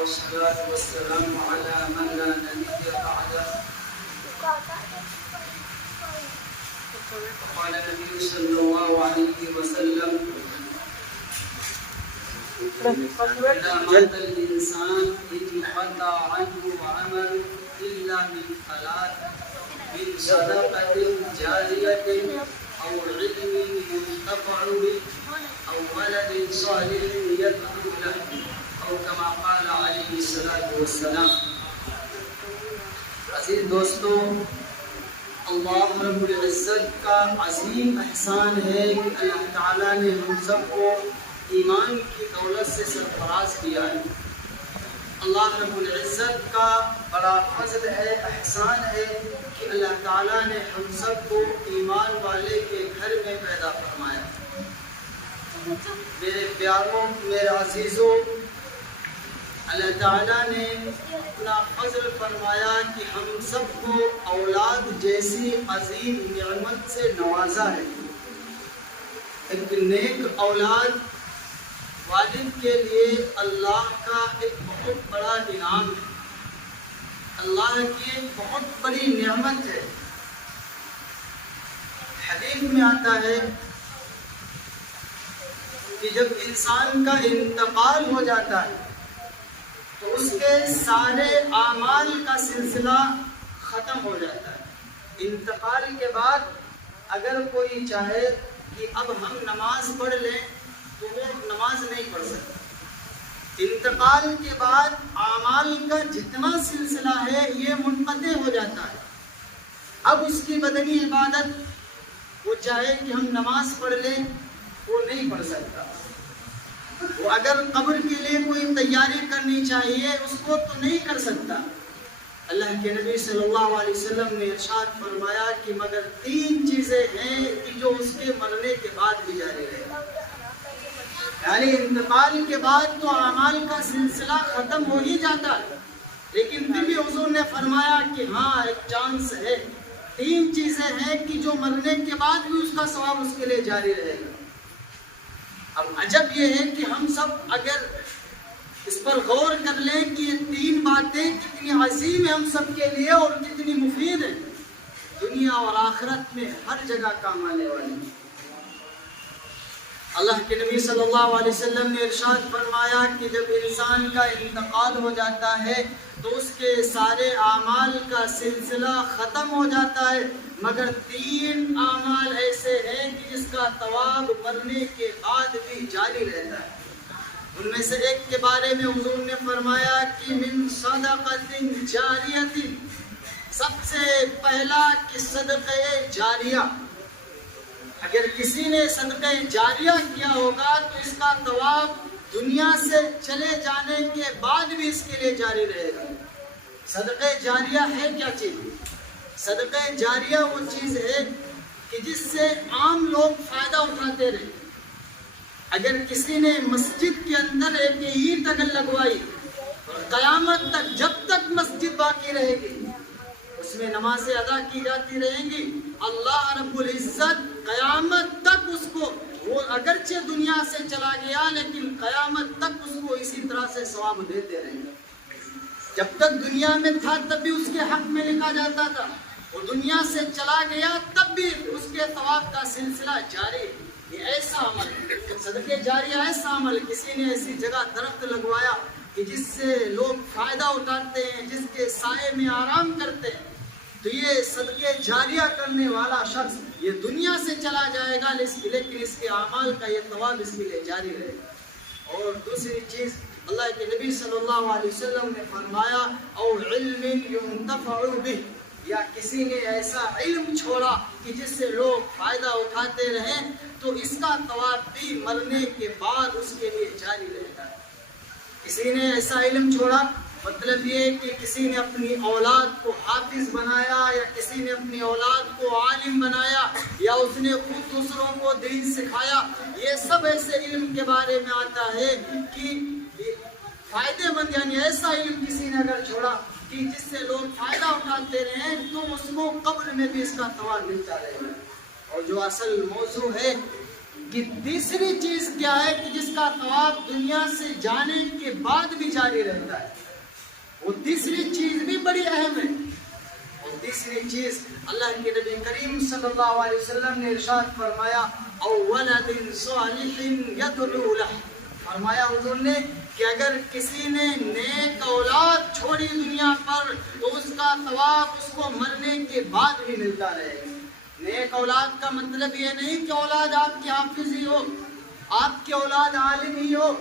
والصلاة والسلام على من لا نبي بعده. قال النبي صلى الله عليه وسلم: إذا مات الإنسان انقطع عنه عمل إلا من ثلاث: من صدقة جارية أو علم ينتفع به أو ولد صالح يدعو له أو كما قال عليه الصلاة والسلام. عزیز دوستو، اللہ رب العزت کا عظیم احسان ہے کہ اللہ تعالیٰ نے ہم سب کو ایمان کی دولت سے سرفراز کیا ہے. اللہ رب العزت کا بڑا فضل ہے، احسان ہے کہ اللہ تعالیٰ نے ہم سب کو ایمان والے کے گھر میں پیدا فرمایا. میرے پیاروں، میرے عزیزوں، اللہ تعالیٰ نے اپنا فضل فرمایا کہ ہم سب کو اولاد جیسی عظیم نعمت سے نوازا ہے. ایک نیک اولاد والد کے لیے اللہ کا ایک بہت بڑا انعام ہے، اللہ کی ایک بہت بڑی نعمت ہے. حدیث میں آتا ہے کہ جب انسان کا انتقال ہو جاتا ہے تو اس کے سارے اعمال کا سلسلہ ختم ہو جاتا ہے. انتقال کے بعد اگر کوئی چاہے کہ اب ہم نماز پڑھ لیں تو وہ نماز نہیں پڑھ سکتا. انتقال کے بعد اعمال کا جتنا سلسلہ ہے یہ منقطع ہو جاتا ہے. اب اس کی بدنی عبادت وہ چاہے کہ ہم نماز پڑھ لیں وہ نہیں پڑھ سکتا. وہ اگر قبر کے لیے کوئی تیاری کرنی چاہیے اس کو تو نہیں کر سکتا. اللہ کے نبی صلی اللہ علیہ وسلم نے ارشاد فرمایا کہ مگر 3 چیزیں ہیں کہ جو اس کے مرنے کے بعد بھی جاری رہے گا. یعنی انتقال کے بعد تو اعمال کا سلسلہ ختم ہو ہی جاتا ہے، لیکن پھر بھی حضور نے فرمایا کہ ہاں ایک چانس ہے. 3 چیزیں ہیں کہ جو مرنے کے بعد بھی اس کا ثواب اس کے لیے جاری رہے گا. اب عجب یہ ہے کہ ہم سب اگر اس پر غور کر لیں کہ یہ 3 باتیں کتنی عظیم ہیں ہم سب کے لیے اور کتنی مفید ہیں، دنیا اور آخرت میں ہر جگہ کام آنے والی ہیں. اللہ کے نبی صلی اللہ علیہ وسلم نے ارشاد فرمایا کہ جب انسان کا انتقال ہو جاتا ہے تو اس کے سارے اعمال کا سلسلہ ختم ہو جاتا ہے مگر 3 اعمال ایسے ہیں کہ جس کا ثواب مرنے کے بعد بھی جاری رہتا ہے. ان میں سے ایک کے بارے میں حضور نے فرمایا کہ من صدقۃ جاریہ، سب سے پہلا کہ صدقہ جاریہ. اگر کسی نے صدقہ جاریہ کیا ہوگا تو اس کا ثواب دنیا سے چلے جانے کے بعد بھی اس کے لیے جاری رہے گا. صدقہ جاریہ ہے کیا چیز؟ صدقہ جاریہ وہ چیز ہے کہ جس سے عام لوگ فائدہ اٹھاتے رہے. اگر کسی نے مسجد کے اندر ایک اینٹ اگر لگوائی اور قیامت تک جب تک مسجد باقی رہے گی اس میں نمازیں ادا کی جاتی رہیں گی، اللہ رب العزت قیامت تک اس کو، وہ اگرچہ دنیا سے چلا گیا لیکن قیامت تک اس کو اسی طرح سے ثواب دیتے رہیں گے. جب تک دنیا میں تھا تب بھی اس کے حق میں لکھا جاتا تھا، وہ دنیا سے چلا گیا تب بھی اس کے ثواب کا سلسلہ جاری. یہ ایسا عمل صدقہ جاریہ، ایسا عمل کسی نے ایسی جگہ درخت لگوایا کہ جس سے لوگ فائدہ اٹھاتے ہیں، جس کے سائے میں آرام کرتے ہیں، تو یہ صدقہ جاریہ کرنے والا شخص یہ دنیا سے چلا جائے گا لیکن اس کے اعمال کا یہ ثواب اس کے لیے جاری رہے گا. اور دوسری چیز اللہ کے نبی صلی اللہ علیہ وسلم نے فرمایا او علم ينتفع به، یا کسی نے ایسا علم چھوڑا کہ جس سے لوگ فائدہ اٹھاتے رہیں تو اس کا ثواب بھی مرنے کے بعد اس کے لیے جاری رہے گا. کسی نے ایسا علم چھوڑا مطلب یہ کہ کسی نے اپنی اولاد کو حافظ بنایا یا کسی نے اپنی اولاد کو عالم بنایا یا اس نے خود دوسروں کو دین سکھایا. یہ سب ایسے علم کے بارے میں آتا ہے کہ فائدے مند، یعنی ایسا علم کسی نے اگر چھوڑا کہ جس سے لوگ فائدہ اٹھاتے رہیں تو اس کو قبر میں بھی اس کا ثواب ملتا رہے گا. اور جو اصل موضوع ہے کہ تیسری چیز کیا ہے کہ جس کا طواف دنیا سے جانے کے بعد بھی جاری رہتا ہے، وہ تیسری چیز بھی بڑی اہم ہے۔ اور تیسری چیز اللہ کے نبی کریم صلی اللہ علیہ وسلم نے ارشاد فرمایا او ولد صالح یدعو لہ، فرمایا حضور نے کہ اگر کسی نے نیک اولاد چھوڑی دنیا پر تو اس کا ثواب اس کو مرنے کے بعد بھی ملتا رہے گا۔ نیک اولاد کا مطلب یہ نہیں کہ اولاد آپ کی حافظ ہی ہو، آپ کی اولاد عالم ہی ہو۔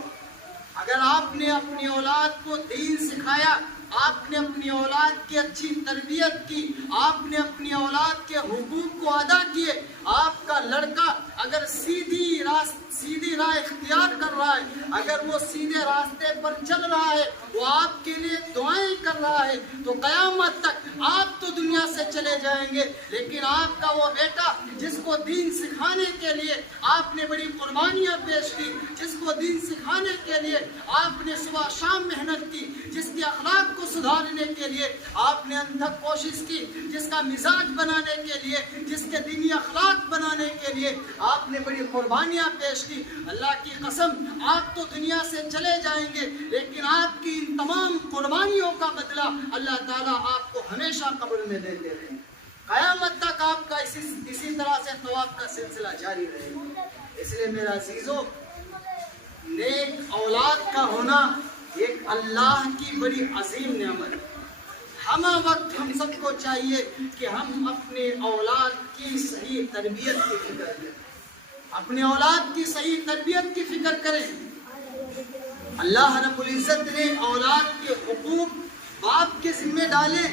اگر آپ نے اپنی اولاد کو دین سکھایا، آپ نے اپنی اولاد کی اچھی تربیت کی، آپ نے اپنی اولاد کے حقوق کو ادا کیے، آپ کا لڑکا اگر سیدھی راہ اختیار کر رہا ہے، اگر وہ سیدھے راستے پر چل رہا ہے، وہ آپ کے لیے دعائیں کر رہا ہے، تو قیامت تک آپ تو دنیا سے چلے جائیں گے، لیکن آپ کا وہ بیٹا جس کو دین سکھانے کے لیے آپ نے بڑی قربانیاں پیش کی، جس کو دین سکھانے کے لیے آپ نے صبح شام محنت کی، جس کے اخلاق کو سدھارنے کے لیے آپ نے انتھک کوشش کی، جس کا مزاج بنانے کے لیے، جس کے دینی اخلاق بنانے کے لیے آپ نے بڑی قربانیاں پیش کی، اللہ کی قسم آپ تو دنیا سے چلے جائیں گے، لیکن آپ کی ان تمام قربانیوں کا بدلہ اللہ تعالیٰ آپ کو ہمیشہ قبر میں دیتے رہیں، قیامت تک آپ کا اسی طرح سے ثواب کا سلسلہ جاری رہے گا۔ اس لیے میرا عزیزو، نیک اولاد کا ہونا ایک اللہ کی بڑی عظیم نعمت ہے۔ ہم وقت ہم سب کو چاہیے کہ ہم اپنے اولاد کی صحیح تربیت کی فکر کریں، اپنے اولاد کی صحیح تربیت کی فکر کریں۔ اللہ رب العزت نے اولاد کے حقوق باپ کے ذمہ ڈالے۔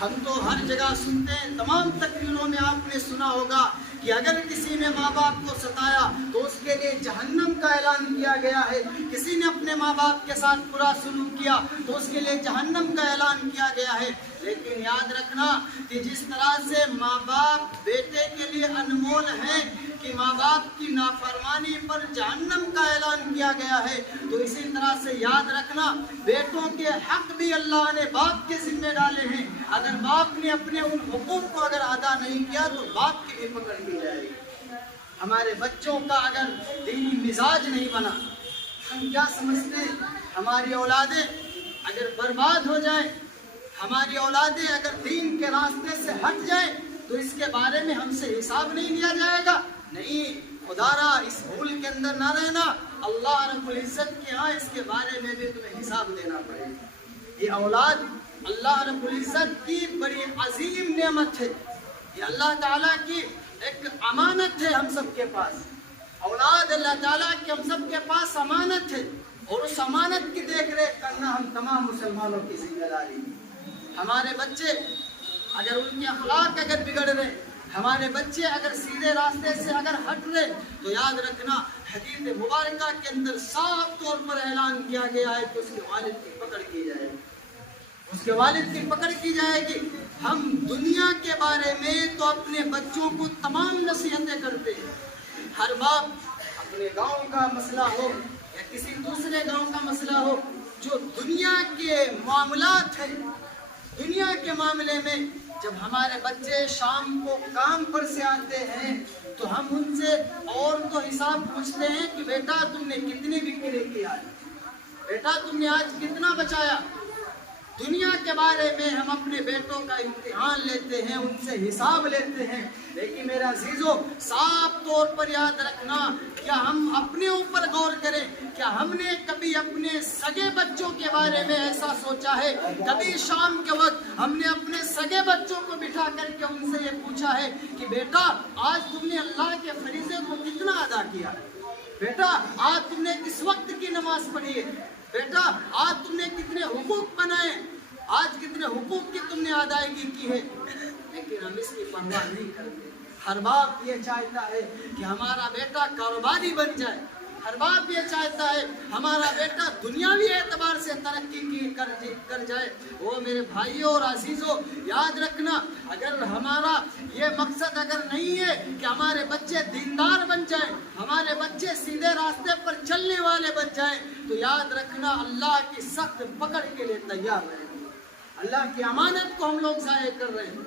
ہم تو ہر جگہ سنتے ہیں، تمام تقریروں میں آپ نے سنا ہوگا کہ اگر کسی نے ماں باپ کو ستایا تو اس کے لیے جہنم کا اعلان کیا گیا ہے، کسی نے اپنے ماں باپ کے ساتھ برا سلوک کیا تو اس کے لیے جہنم کا اعلان کیا گیا ہے۔ لیکن یاد رکھنا کہ جس طرح سے ماں باپ بیٹے کے لیے انمول ہیں کہ ماں باپ کی نافرمانی پر جہنم کا اعلان کیا گیا ہے، تو اسی طرح سے یاد رکھنا بیٹوں کے حق بھی اللہ نے باپ کے ذمہ ڈالے ہیں۔ اگر باپ نے اپنے ان حقوق کو اگر ادا نہیں کیا تو باپ کی بھی پکڑ کی جائے گی۔ ہمارے بچوں کا اگر دینی مزاج نہیں بنا، ہم کیا سمجھتے ہیں ہماری اولادیں اگر برباد ہو جائیں، ہماری اولادیں اگر دین کے راستے سے ہٹ جائیں تو اس کے بارے میں ہم سے حساب نہیں لیا جائے گا؟ نہیں، خدا را اس بھول کے اندر نہ رہنا، اللہ رب العزت کے ہاں اس کے بارے میں بھی تمہیں حساب دینا پڑے گا۔ یہ اولاد اللہ رب العزت کی بڑی عظیم نعمت ہے، یہ اللہ تعالیٰ کی ایک امانت ہے ہم سب کے پاس۔ اولاد اللہ تعالیٰ کی ہم سب کے پاس امانت ہے، اور اس امانت کی دیکھ ریکھ کرنا ہم تمام مسلمانوں کی ذمہ داری ہے۔ ہمارے بچے اگر ان کے اخلاق اگر بگڑ رہے، ہمارے بچے اگر سیدھے راستے سے اگر ہٹ رہے، تو یاد رکھنا حدیث مبارکہ کے اندر صاف طور پر اعلان کیا گیا ہے کہ اس کے والد کی پکڑ کی جائے گی، اس کے والد کی پکڑ کی جائے گی۔ ہم دنیا کے بارے میں تو اپنے بچوں کو تمام نصیحتیں کرتے ہیں، ہر باپ اپنے گاؤں کا مسئلہ ہو یا کسی دوسرے گاؤں کا مسئلہ ہو، جو دنیا کے معاملات ہیں، دنیا کے معاملے میں جب ہمارے بچے شام کو کام پر سے آتے ہیں تو ہم ان سے اور تو حساب پوچھتے ہیں کہ بیٹا تم نے کتنی بکری کی آج، بیٹا تم نے آج کتنا بچایا۔ دنیا کے بارے میں ہم اپنے بیٹوں کا امتحان لیتے ہیں، ان سے حساب لیتے ہیں، لیکن میرا عزیزو صاف طور پر یاد رکھنا، کیا ہم اپنے اوپر غور کریں، کیا ہم نے کبھی اپنے سگے بچوں کے بارے میں ایسا سوچا ہے؟ کبھی شام کے وقت ہم نے اپنے سگے بچوں کو بٹھا کر کے ان سے یہ پوچھا ہے کہ بیٹا آج تم نے اللہ کے فریضے کو کتنا ادا کیا، بیٹا آج تم نے کس وقت کی نماز پڑھی ہے، بیٹا آج تم نے کتنے حقوق بنائے، آج کتنے حقوق کی تم نے ادائیگی کی ہے؟ لیکن ہم اس کی پرواہ نہیں کرتے۔ ہر باپ یہ چاہتا ہے کہ ہمارا بیٹا کاروباری بن جائے، ہر باپ یہ چاہتا ہے ہمارا بیٹا دنیاوی اعتبار سے ترقی کر جائے۔ وہ میرے بھائیوں اور عزیزوں یاد رکھنا، اگر ہمارا یہ مقصد اگر نہیں ہے کہ ہمارے بچے دیندار بن جائیں، ہمارے بچے سیدھے راستے پر چلنے والے بن جائیں، تو یاد رکھنا اللہ کی سخت پکڑ کے لیے تیار رہیں۔ اللہ کی امانت کو ہم لوگ ضائع کر رہے ہیں۔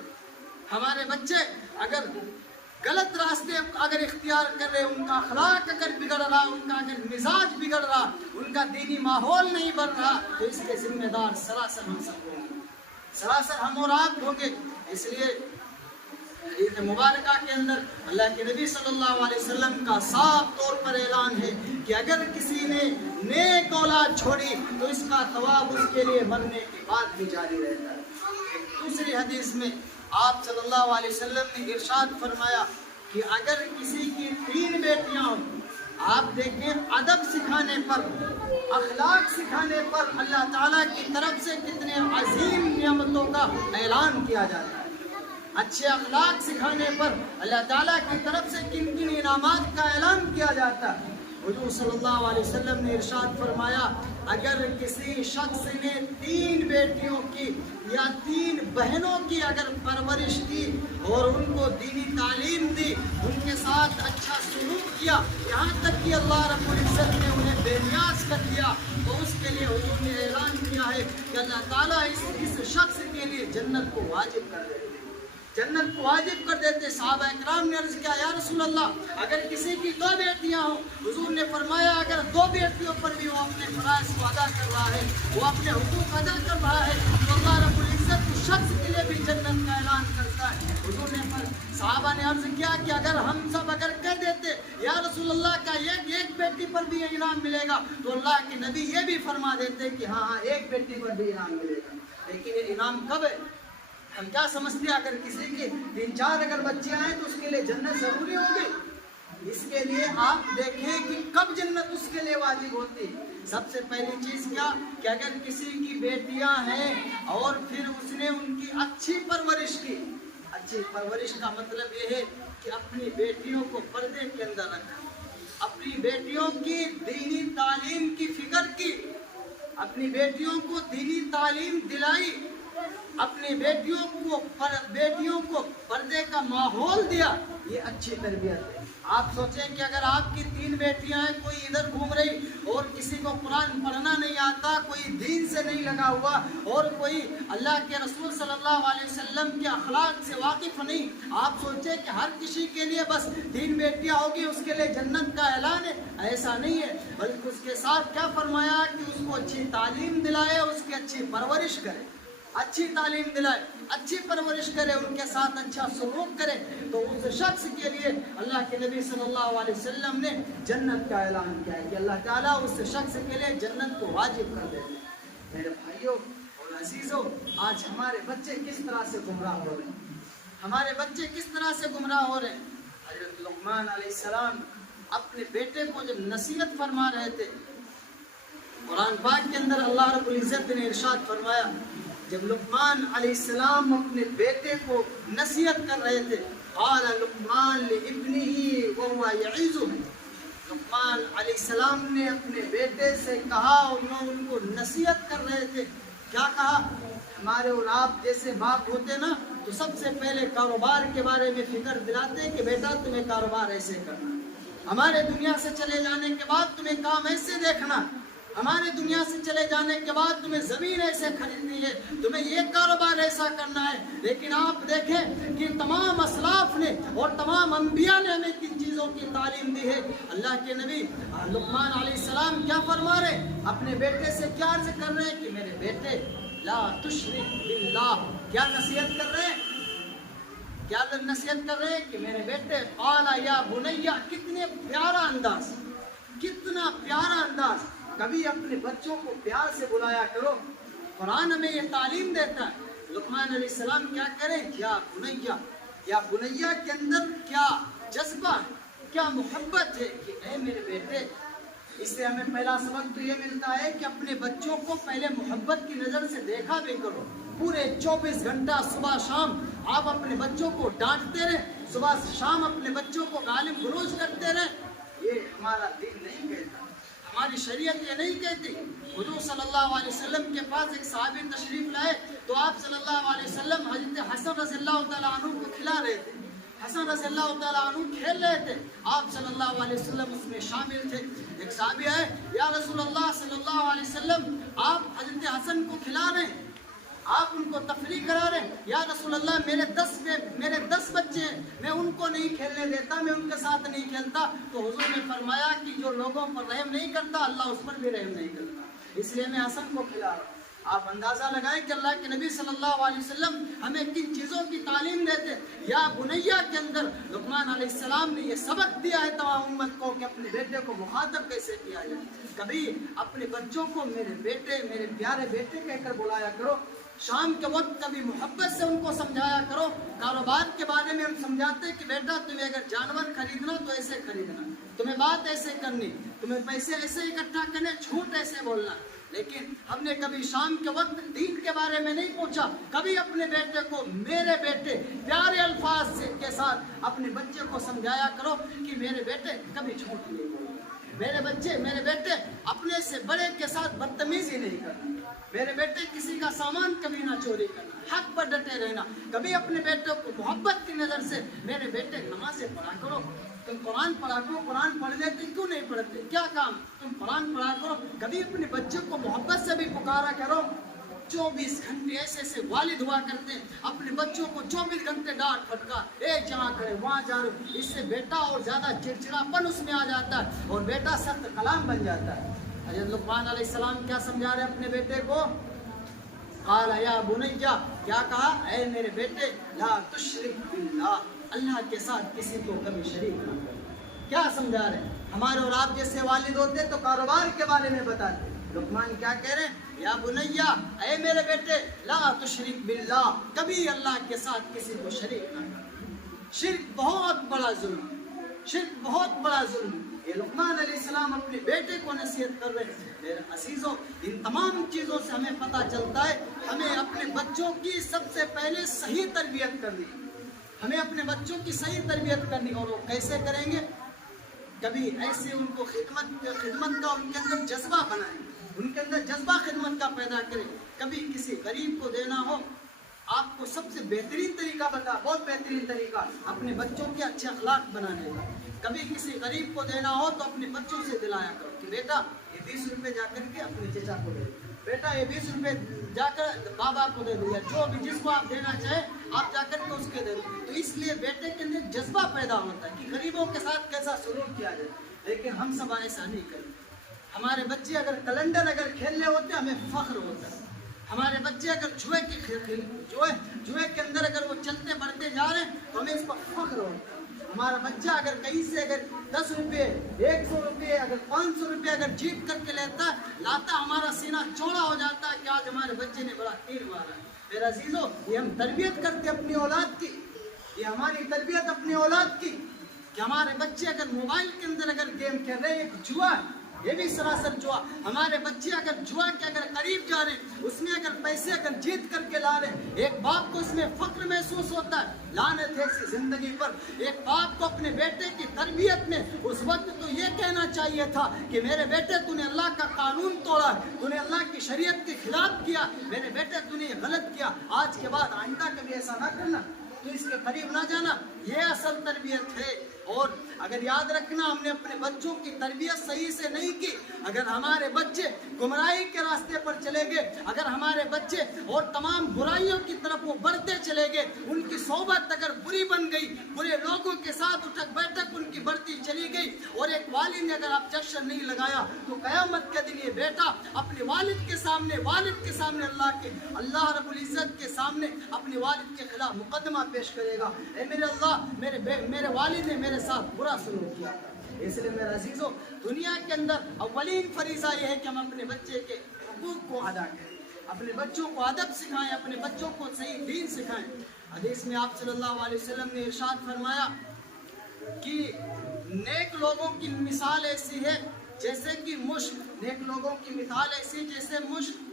ہمارے بچے اگر غلط راستے اگر اختیار کر رہے، ان کا اخلاق اگر بگڑ رہا، ان کا اگر مزاج بگڑ رہا، ان کا دینی ماحول نہیں بن رہا، تو اس کے ذمہ دار سراسر ہم سب ہوں گے، سراسر ہم اور آپ ہوں گے۔ اس لیے حدیث مبارکہ کے اندر اللہ کے نبی صلی اللہ علیہ وسلم کا صاف طور پر اعلان ہے کہ اگر کسی نے نیک اولاد چھوڑی تو اس کا ثواب اس کے لیے مرنے کے بعد بھی جاری رہتا ہے۔ ایک دوسری حدیث میں آپ صلی اللہ علیہ وسلم نے ارشاد فرمایا کہ اگر کسی کی 3 بیٹیاں ہوں، آپ دیکھیں ادب سکھانے پر، اخلاق سکھانے پر اللہ تعالیٰ کی طرف سے کتنے عظیم نعمتوں کا اعلان کیا جاتا ہے۔ اچھے اخلاق سکھانے پر اللہ تعالیٰ کی طرف سے کن کن انعامات کا اعلان کیا جاتا ہے۔ حضور صلی اللہ علیہ وسلم نے ارشاد فرمایا اگر کسی شخص نے 3 بیٹیوں کی یا 3 بہنوں کی اگر پرورش کی اور ان کو دینی تعلیم دی، ان کے ساتھ اچھا سلوک کیا، یہاں تک کہ اللہ رب العزت نے انہیں بے نیاز کر دیا، تو اس کے لیے حضور نے اعلان کیا ہے کہ اللہ تعالیٰ اس شخص کے لیے جنت کو واجب کر دیتے، جنت کو واجب کر دیتے۔ صحابہ اکرام نے عرض کیا یا رسول اللہ اگر کسی کی 2 بیٹیاں ہوں، حضور نے فرمایا اگر 2 بیٹیوں پر بھی وہ اپنے فرائض کو ادا کر رہا ہے، وہ اپنے حقوق ادا کر رہا ہے، تو اللہ رب العزت اس شخص کے لیے بھی جنت کا اعلان کرتا ہے۔ حضور نے صحابہ نے عرض کیا کہ اگر ہم سب اگر کہہ دیتے یا رسول اللہ کا ایک بیٹی پر بھی یہ انعام ملے گا، تو اللہ کے نبی یہ بھی فرما دیتے کہ ہاں ایک بیٹی پر بھی انعام ملے گا۔ لیکن یہ انعام کب ہے؟ ہم کیا سمجھتے ہیں اگر کسی کی 3-4 اگر بچے آئیں تو اس کے لیے جنت ضروری ہوگی؟ اس کے لیے آپ دیکھیں کہ کب جنت اس کے لیے واجب ہوتی ہے۔ سب سے پہلی چیز کیا کہ اگر کسی کی بیٹیاں ہیں اور پھر اس نے ان کی اچھی پرورش کی۔ اچھی پرورش کا مطلب یہ ہے کہ اپنی بیٹیوں کو پردے کے اندر رکھا، اپنی بیٹیوں کی دینی تعلیم کی فکر کی، اپنی بیٹیوں کو دینی تعلیم دلائی، اپنی بیٹیوں کو پردے کا ماحول دیا، یہ اچھی تربیت ہے۔ آپ سوچیں کہ اگر آپ کی 3 بیٹیاں ہیں، کوئی ادھر گھوم رہی اور کسی کو قرآن پڑھنا نہیں آتا، کوئی دین سے نہیں لگا ہوا اور کوئی اللہ کے رسول صلی اللہ علیہ وسلم کے اخلاق سے واقف نہیں، آپ سوچیں کہ ہر کسی کے لیے بس 3 بیٹیاں ہوگی اس کے لیے جنت کا اعلان ہے؟ ایسا نہیں ہے، بلکہ اس کے ساتھ کیا فرمایا کہ اس کو اچھی تعلیم دلائے، اس کی اچھی پرورش کرے، اچھی تعلیم دلائے، اچھی پرورش کرے، ان کے ساتھ اچھا سلوک کرے، تو اس شخص کے لیے اللہ کے نبی صلی اللہ علیہ وسلم نے جنت کا اعلان کیا ہے کہ اللہ تعالیٰ اس شخص کے لیے جنت کو واجب کر دیتے ہیں۔ میرے بھائیوں اور عزیزوں، آج ہمارے بچے کس طرح سے گمراہ ہو رہے ہیں، ہمارے بچے کس طرح سے گمراہ ہو رہے ہیں۔ حضرت لقمان علیہ السلام اپنے بیٹے کو جب نصیحت فرما رہے تھے، قرآن پاک کے اندر اللہ رب العزت نے ارشاد فرمایا جب لقمان علیہ السلام اپنے بیٹے کو نصیحت کر رہے تھے، قال لقمان لابنه وهو يعظه، لقمان علیہ السلام نے اپنے بیٹے سے کہا، ان کو نصیحت کر رہے تھے، کیا کہا؟ ہمارے اور آپ جیسے باپ ہوتے نا تو سب سے پہلے کاروبار کے بارے میں فکر دلاتے کہ بیٹا تمہیں کاروبار ایسے کرنا، ہمارے دنیا سے چلے جانے کے بعد تمہیں کام ایسے دیکھنا، ہمارے دنیا سے چلے جانے کے بعد تمہیں زمین ایسے خریدنی ہے، تمہیں یہ کاروبار ایسا کرنا ہے۔ لیکن آپ دیکھیں کہ تمام اسلاف نے اور تمام انبیاء نے ہمیں کن چیزوں کی تعلیم دی ہے۔ اللہ کے نبی لقمان علیہ السلام کیا فرما رہے، اپنے بیٹے سے کیا عرض کر رہے ہیں کہ میرے بیٹے لا تشرک باللہ، کیا نصیحت کر رہے ہیں، کیا نصیحت کر رہے ہیں کہ میرے بیٹے قال یا بنیا، کتنے پیارا انداز، کتنا پیارا انداز، کبھی اپنے بچوں کو پیار سے بلایا کرو، قرآن ہمیں یہ تعلیم دیتا ہے۔ لقمان علیہ السلام کیا کریں، یا بنیا، یا بنیا کے اندر کیا جذبہ ہے، کیا محبت ہے کہ اے میرے بیٹے۔ اس سے ہمیں پہلا سبق تو یہ ملتا ہے کہ اپنے بچوں کو پہلے محبت کی نظر سے دیکھا بھی کرو، پورے 24 گھنٹہ صبح شام آپ اپنے بچوں کو ڈانٹتے رہیں، صبح شام اپنے بچوں کو گالی گلوچ کرتے رہیں، یہ ہمارا دین نہیں کہتا، ہماری شریعت یہ نہیں کہتی۔ حضور صلی اللہ علیہ وسلم کے پاس ایک صحابی تشریف لائے تو آپ صلی اللہ علیہ وسلم حضرت حسن رضی اللہ تعالیٰ عنہ کو کھلا رہے تھے، حسن رضی اللہ تعالیٰ عنہ کھیل رہے تھے، آپ صلی اللہ علیہ وسلم اس میں شامل تھے۔ ایک صحابی ہے، یا رسول اللہ صلی اللہ علیہ وسلم آپ حضرت حسن کو کھلا رہے ہیں، آپ ان کو تفریح کرا رہے ہیں، یا رسول اللہ میرے 10 بچے ہیں، میں ان کو نہیں کھیلنے دیتا، میں ان کے ساتھ نہیں کھیلتا، تو حضور نے فرمایا کہ جو لوگوں پر رحم نہیں کرتا اللہ اس پر بھی رحم نہیں کرتا، اس لیے میں حسن کو کھلا رہا ہوں۔ آپ اندازہ لگائیں کہ اللہ کے نبی صلی اللہ علیہ وسلم ہمیں کن چیزوں کی تعلیم دیتے۔ یا بنیا کے اندر لقمان علیہ السلام نے یہ سبق دیا ہے تمام امت کو کہ اپنے بیٹے کو مخاطب کیسے کیا جائے۔ کبھی اپنے بچوں کو میرے بیٹے، میرے پیارے بیٹے کہہ کر بلایا کرو، شام کے وقت کبھی محبت سے ان کو سمجھایا کرو۔ کاروبار کے بارے میں ہم سمجھاتے ہیں کہ بیٹا تمہیں اگر جانور خریدنا تو ایسے خریدنا، تمہیں بات ایسے کرنی، تمہیں پیسے ایسے اکٹھا کرنے، جھوٹ ایسے بولنا، لیکن ہم نے کبھی شام کے وقت دین کے بارے میں نہیں پوچھا۔ کبھی اپنے بیٹے کو میرے بیٹے پیارے الفاظ کے ساتھ اپنے بچے کو سمجھایا کرو کہ میرے بیٹے کبھی جھوٹ نہیں بولنا، میرے بیٹے اپنے سے بڑے کے ساتھ بدتمیزی نہیں کرنا، میرے بیٹے کسی کا سامان کبھی نہ چوری کرنا، حق پر ڈٹے رہنا۔ کبھی اپنے بیٹے کو محبت کی نظر سے میرے بیٹے نمازیں پڑھا کرو، تم قرآن پڑھا کرو، قرآن پڑھ لیتے کیوں نہیں پڑھتے، کیا کام، تم قرآن پڑھا کرو۔ کبھی اپنے بچوں کو محبت سے بھی پکارا کرو۔ 24 گھنٹے ایسے ایسے والد ہوا کرتے ہیں اپنے بچوں کو 24 گھنٹے ڈانٹ پھٹکا، جہاں کھڑے وہاں جا رہے، اس سے بیٹا اور زیادہ چڑچڑاپن اس میں آ جاتا ہے اور بیٹا سخت کلام بن جاتا ہے۔ حضرت لقمان علیہ السلام کیا سمجھا رہے اپنے بیٹے کو؟ قال یا بنیا، کیا کہا؟ اے میرے بیٹے، لا تشرک باللہ، اللہ کے ساتھ کسی کو کبھی شریک نہ کرو۔ کیا سمجھا رہے ہیں؟ ہمارے اور آپ جیسے والد ہوتے تو کاروبار کے بارے میں بتاتے، لقمان کیا کہہ رہے ہیں؟ یا بنیا، اے میرے بیٹے، لا تشرک باللہ، کبھی اللہ کے ساتھ کسی کو شریک نہ کرو۔ شرک بہت بڑا ظلم، شرک بہت بڑا ظلم۔ یہ لقمان علیہ السلام اپنے بیٹے کو نصیحت کر رہے ہیں۔ میرے عزیزوں، ان تمام چیزوں سے ہمیں پتہ چلتا ہے ہمیں اپنے بچوں کی سب سے پہلے صحیح تربیت کرنی، ہمیں اپنے بچوں کی صحیح تربیت کرنی، اور وہ کیسے کریں گے؟ کبھی ایسے ان کو خدمت کا ان کے اندر جذبہ بنائیں، ان کے اندر جذبہ خدمت کا پیدا کریں۔ کبھی کسی غریب کو دینا ہو، آپ کو سب سے بہترین طریقہ بہت بہترین طریقہ اپنے بچوں کے اچھے اخلاق بنانے کا۔ کبھی کسی غریب کو دینا ہو تو اپنے بچوں سے دلایا کرو کہ بیٹا یہ 20 روپے جا کر کے اپنے چچا کو دے دو، بیٹا یہ 20 روپے جا کر بابا کو دے دو، یا جو بھی جس کو آپ دینا چاہیں آپ جا کر کے اس کے دے دو۔ تو اس لیے بیٹے کے اندر جذبہ پیدا ہوتا ہے کہ غریبوں کے ساتھ کیسا سلوک کیا جائے، لیکن ہم سب ایسا نہیں کرتے۔ ہمارے بچے اگر کیلنڈر کھیلنے ہوتے ہمیں فخر ہوتا ہے، ہمارے بچے اگر جوئے کے اندر اگر وہ چلتے بڑھتے جا رہے ہیں تو ہمیں اس پر فخر ہوتا ہے۔ ہمارا بچہ اگر کہیں سے 10 روپے 100 روپے 500 روپے جیت کر کے لاتا ہمارا سینہ چوڑا ہو جاتا ہے کہ آج ہمارے بچے نے بڑا تیر مارا ہے۔ میرے عزیزوں، یہ ہم تربیت کرتے اپنی اولاد کی، یہ ہماری تربیت اپنی اولاد کی کہ ہمارے بچے اگر موبائل کے اندر گیم کھیل رہے ہیں، ایک جوا ہے، یہ بھی سراسر جوا۔ ہمارے بچے اگر جوا کے قریب جا رہے ہیں، اس میں پیسے جیت کر کے لا رہے ہیں، ایک باپ کو اس میں فخر محسوس ہوتا ہے۔ لعنت ہے ایسی زندگی پر۔ ایک باپ کو اپنے بیٹے کی تربیت میں اس وقت تو یہ کہنا چاہیے تھا کہ میرے بیٹے تو نے اللہ کا قانون توڑا ہے، تو نے اللہ کی شریعت کے خلاف کیا، میرے بیٹے تو نے یہ غلط کیا، آج کے بعد آئندہ کبھی ایسا نہ کرنا، تو اس کے قریب نہ جانا۔ یہ اصل تربیت ہے۔ اور اگر یاد رکھنا، ہم نے اپنے بچوں کی تربیت صحیح سے نہیں کی، اگر ہمارے بچے گمراہی کے راستے پر چلے گئے، اگر ہمارے بچے اور تمام برائیوں کی طرف وہ بڑھتے چلے گئے، ان کی صحبت اگر بری بن گئی، برے لوگوں کے ساتھ اٹھک بیٹھک ان کی بڑھتی چلی گئی، اور ایک والد نے اگر آپ چشر نہیں لگایا تو قیامت کے دن یہ بیٹا اپنے والد کے سامنے اللہ رب العزت کے سامنے اپنے والد کے خلاف مقدمہ پیش کرے گا، اے میرے اللہ، میرے والد نے میرے ساتھ برا سلوک کیا۔ اس لیے میرے عزیزوں، دنیا کے اندر اولین فریضہ یہ ہے کہ ہم اپنے بچے کے حقوق کو ادا کریں، اپنے بچوں کو ادب سکھائیں، اپنے بچوں کو صحیح دین سکھائیں۔ حدیث میں آپ صلی اللہ علیہ وسلم نے ارشاد فرمایا کہ نیک لوگوں کی مثال ایسی ہے جیسے کہ مشک، نیک لوگوں کی مثال ایسی جیسے مشک۔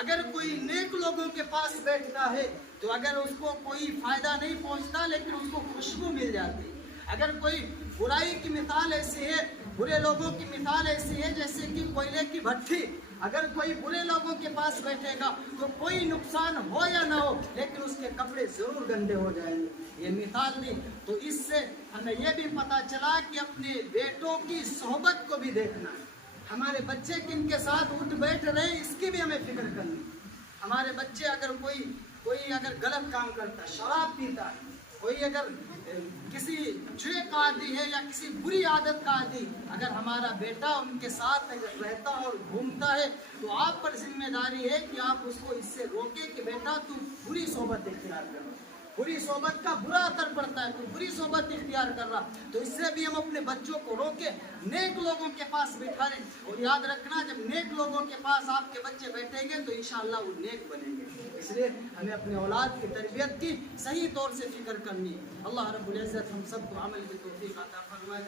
اگر کوئی نیک لوگوں کے پاس بیٹھتا ہے تو اگر اس کو کوئی فائدہ نہیں پہنچتا لیکن اس کو خوشبو مل جاتی۔ اگر کوئی برائی کی مثال ایسی ہے، برے لوگوں کی مثال ایسی ہے جیسے کہ کوئلے کی بھٹی، اگر کوئی برے لوگوں کے پاس بیٹھے گا تو کوئی نقصان ہو یا نہ ہو لیکن اس کے کپڑے ضرور گندے ہو جائیں گے، یہ مثال دی۔ تو اس سے ہمیں یہ بھی پتہ چلا کہ اپنے بیٹوں کی صحبت کو بھی دیکھنا ہے، ہمارے بچے کن کے ساتھ اٹھ بیٹھ رہے ہیں اس کی بھی ہمیں فکر کرنی، ہمارے بچے اگر کوئی اگر غلط کام کرتا ہے، شراب پیتا ہے، کوئی اگر کسی جوئے کا عادی ہے یا کسی بری عادت کا عادی، اگر ہمارا بیٹا ان کے ساتھ اگر رہتا اور گھومتا ہے تو آپ پر ذمہ داری ہے کہ آپ اس کو اس سے روکیں کہ بیٹا تو بری صحبت اختیار کر، بری صحبت کا برا اثر پڑتا ہے، تو بری صحبت اختیار کر رہا، تو اس سے بھی ہم اپنے بچوں کو روکیں، نیک لوگوں کے پاس بٹھائیں۔ اور یاد رکھنا جب نیک لوگوں کے پاس آپ کے بچے بیٹھیں گے تو انشاءاللہ وہ نیک بنیں گے۔ اس لیے ہمیں اپنے اولاد کی تربیت کی صحیح طور سے فکر کرنی ہے۔ اللہ رب العزت ہم سب کو عمل کی توفیق عطا فرمائے۔